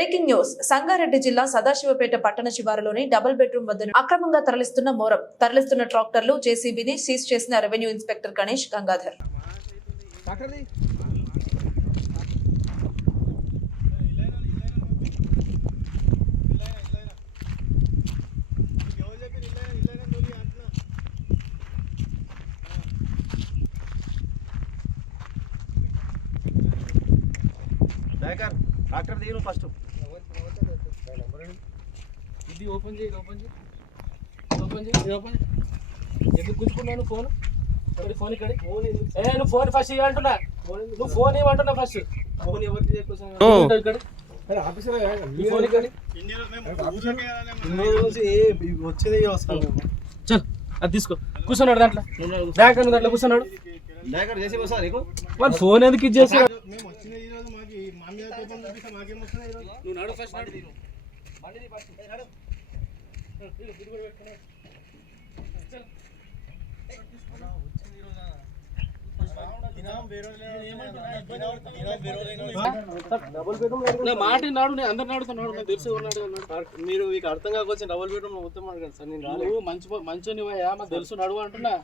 Breaking news. Sangareddy జిల్లా సదాశివపేట పట్టణ శివారులోని డబుల్ బెడ్రూమ్ వద్ద అక్రమంగా తరలిస్తున్న ట్రాక్టర్లు జేసీబీని సీజ్ చేసిన revenue inspector Ganesh Gangadhar. Tractor తీయను ఫస్ట్ ఇది ఓపెన్ చేయి ఎందుకు కూర్చుకున్నాను ఫోన్ ఫోన్ ఇక్కడ నువ్వు ఫోన్ ఫస్ట్ ఇవ్వంటున్నా నువ్వు ఫోన్ ఇవ్వంటున్నా ఫస్ట్ ఫోన్ ఎవరికి వచ్చేది చల్ అది తీసుకో కూర్చున్నాడు దాంట్లో బ్యాంక్ దాంట్లో కూర్చున్నాడు మరి ఫోన్ ఎందుకు ఇచ్చేస్తున్నాడు నువ్వు నడు ఫస్ట్ మాట నాడు నేను అందరు నాడుతున్నాడు నాకు తెలిసి ఉన్నాడు మీరు మీకు అర్థం కాకపోతే డబుల్ బెడ్రూమ్ మొత్తం అడగండి సార్. నేను నువ్వు మంచి నువ్వయ్యా మాకు తెలుసు నడువు అంటున్నా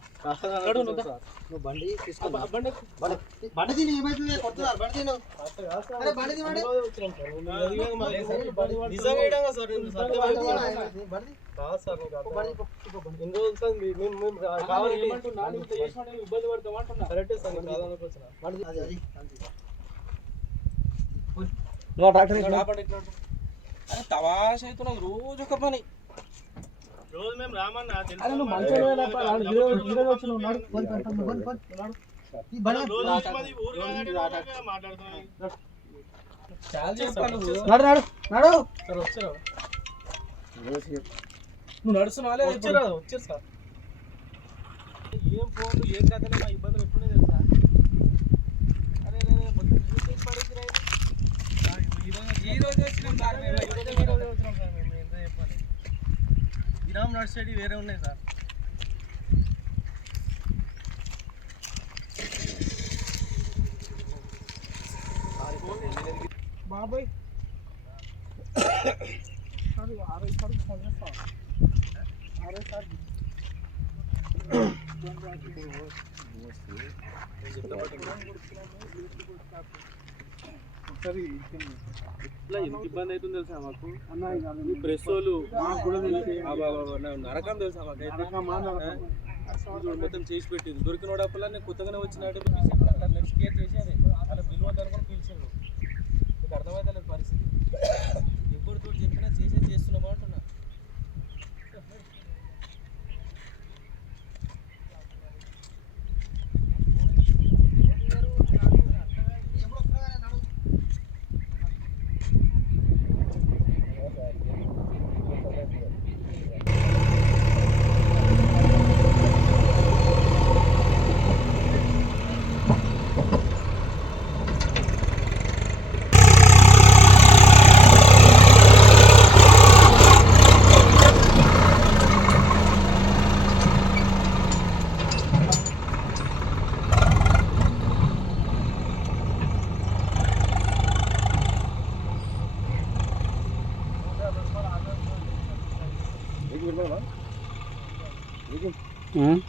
ఇబ్బంది పడతాం అంటున్నా కరెక్టే సార్. తమాష అవుతున్నావు రోజు ఒక పని రోజు మేము రామన్నా నువ్వు నడుస్తున్నావా వచ్చారు సార్. ఏం ఫోన్ ఏం కథలే మా ఇబ్బందులు ఎప్పుడే తెలుసా అరే మొత్తం ఈ రోజు వచ్చినాం సార్ మేము ఎంత చెప్పాలి. గిరామ్ నర్సరీ వేరే ఉన్నాయి సార్. బాబాయ్ ఇట్లా ఎంత ఇబ్బంది అవుతుంది తెలుసా మాకు ప్రెస్ వాళ్ళు నరకం తెలుసా మాకు మొత్తం చేసి పెట్టింది దొరికినోడప్పులా నేను కొత్తగానే వచ్చినట్టు నెక్స్ట్ కేర్ చేసేది అలా విలువ కూడా పిలిచిండు మీకు అర్థమవుతలేదు పరిస్థితి ఎవరితో చెప్పినా చేసేది చేస్తున్నామా అంటున్నా Hmm.